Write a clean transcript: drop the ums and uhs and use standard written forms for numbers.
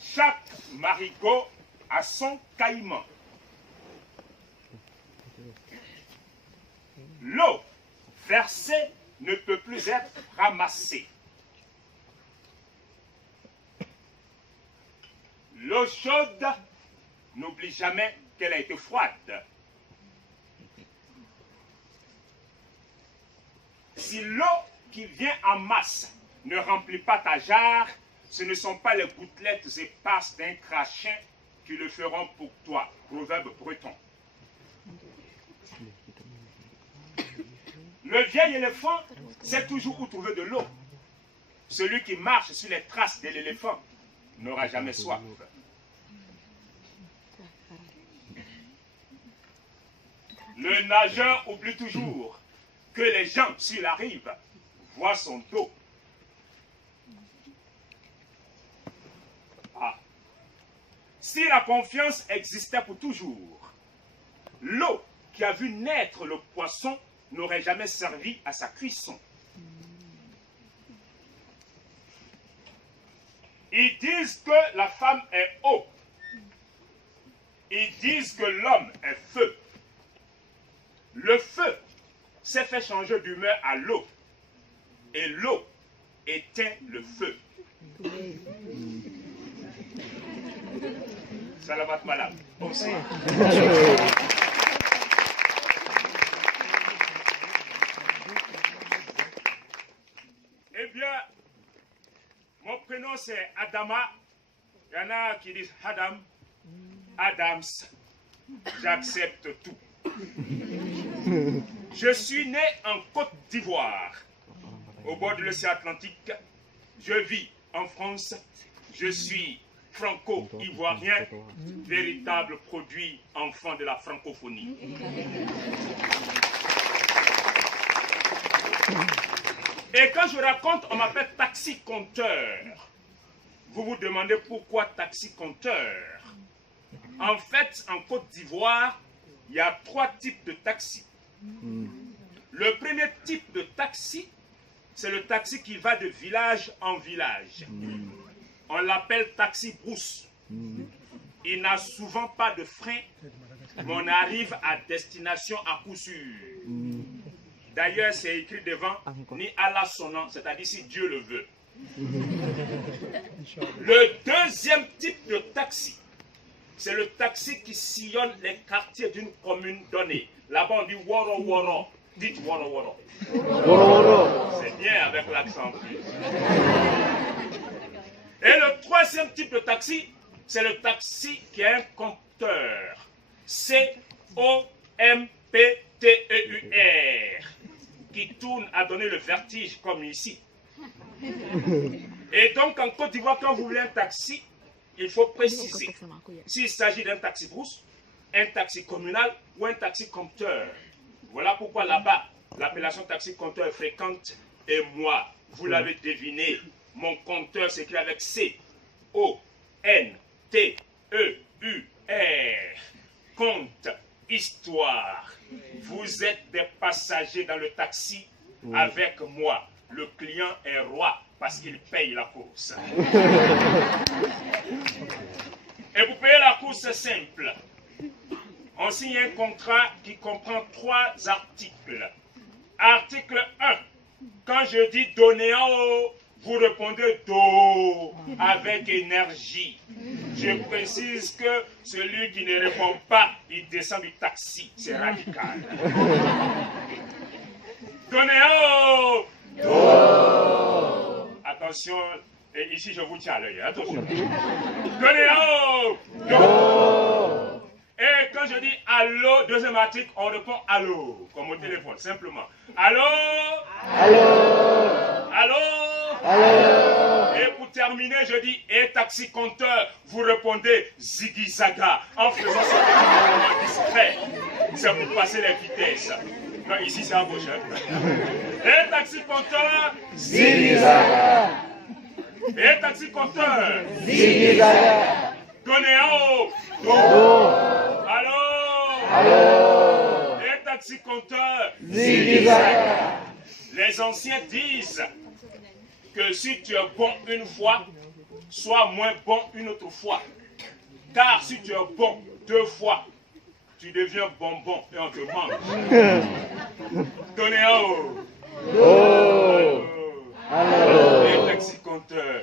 Chaque marigot a son caïman. L'eau versée ne peut plus être ramassée. L'eau chaude n'oublie jamais qu'elle a été froide. Si l'eau qui vient en masse ne remplit pas ta jarre, ce ne sont pas les gouttelettes éparses d'un crachin qui le feront pour toi. Proverbe breton. Le vieil éléphant sait toujours où trouver de l'eau. Celui qui marche sur les traces de l'éléphant n'aura jamais soif. Le nageur oublie toujours que les gens sur la rive voient son dos. Si la confiance existait pour toujours, l'eau qui a vu naître le poisson n'aurait jamais servi à sa cuisson. Ils disent que la femme est eau. Ils disent que l'homme est feu. Le feu s'est fait changer d'humeur à l'eau. Et l'eau éteint le feu. Salamat malam. Bonsoir. Eh bien, mon prénom c'est Adama. Il y en a qui disent Adam, Adams. J'accepte tout. Je suis né en Côte d'Ivoire, au bord de l'océan Atlantique. Je vis en France. Je suis franco-ivoirien, véritable produit enfant de la francophonie. Et quand je raconte, on m'appelle taxi-compteur. Vous vous demandez pourquoi taxi-compteur? En fait, en Côte d'Ivoire, il y a 3 types de taxis. Le premier type de taxi, c'est le taxi qui va de village en village. On l'appelle taxi brousse. Il n'a souvent pas de frein, mais on arrive à destination à coup sûr. D'ailleurs, c'est écrit devant, ni Allah son nom, c'est-à-dire si Dieu le veut. Le deuxième type de taxi, c'est le taxi qui sillonne les quartiers d'une commune donnée. Là-bas, on dit Woro Woro. Dites Woro Woro. C'est bien avec l'accent plus. Et le troisième type de taxi, c'est le taxi qui a un compteur. C-O-M-P-T-E-U-R. Qui tourne à donner le vertige comme ici. Et donc en Côte d'Ivoire, quand vous voulez un taxi, il faut préciser s'il s'agit d'un taxi brousse, un taxi communal ou un taxi compteur. Voilà pourquoi là-bas, l'appellation taxi compteur est fréquente. Et moi, vous l'avez deviné, mon compteur s'écrit avec C-O-N-T-E-U-R. Compte, histoire. Vous êtes des passagers dans le taxi avec moi. Le client est roi parce qu'il paye la course. Et pour payer la course, c'est simple. On signe un contrat qui comprend 3 articles. Article 1. Quand je dis donner en haut, vous répondez do avec énergie. Je précise que celui qui ne répond pas, il descend du taxi. C'est radical. Donnez en haut. Do. Attention, et ici je vous tiens à l'œil. Attention. Donnez en haut. Do. Et quand je dis allô, deuxième article, on répond allô, comme au téléphone, simplement. Allô? Allô? Allô? Allô? Et pour terminer, je dis, et taxi compteur, vous répondez ziggy zaga, en faisant ça de discret. C'est pour passer les vitesses. Non, ici c'est à gauche. Et taxi compteur, ziggy zaga. Et taxi compteur. Donnez en haut. Allô. Et taxi compteur. Les anciens disent que si tu es bon une fois, sois moins bon une autre fois. Car si tu es bon 2 fois, tu deviens bonbon et on te mange. Donnez en haut. Allô. Et taxi compteur.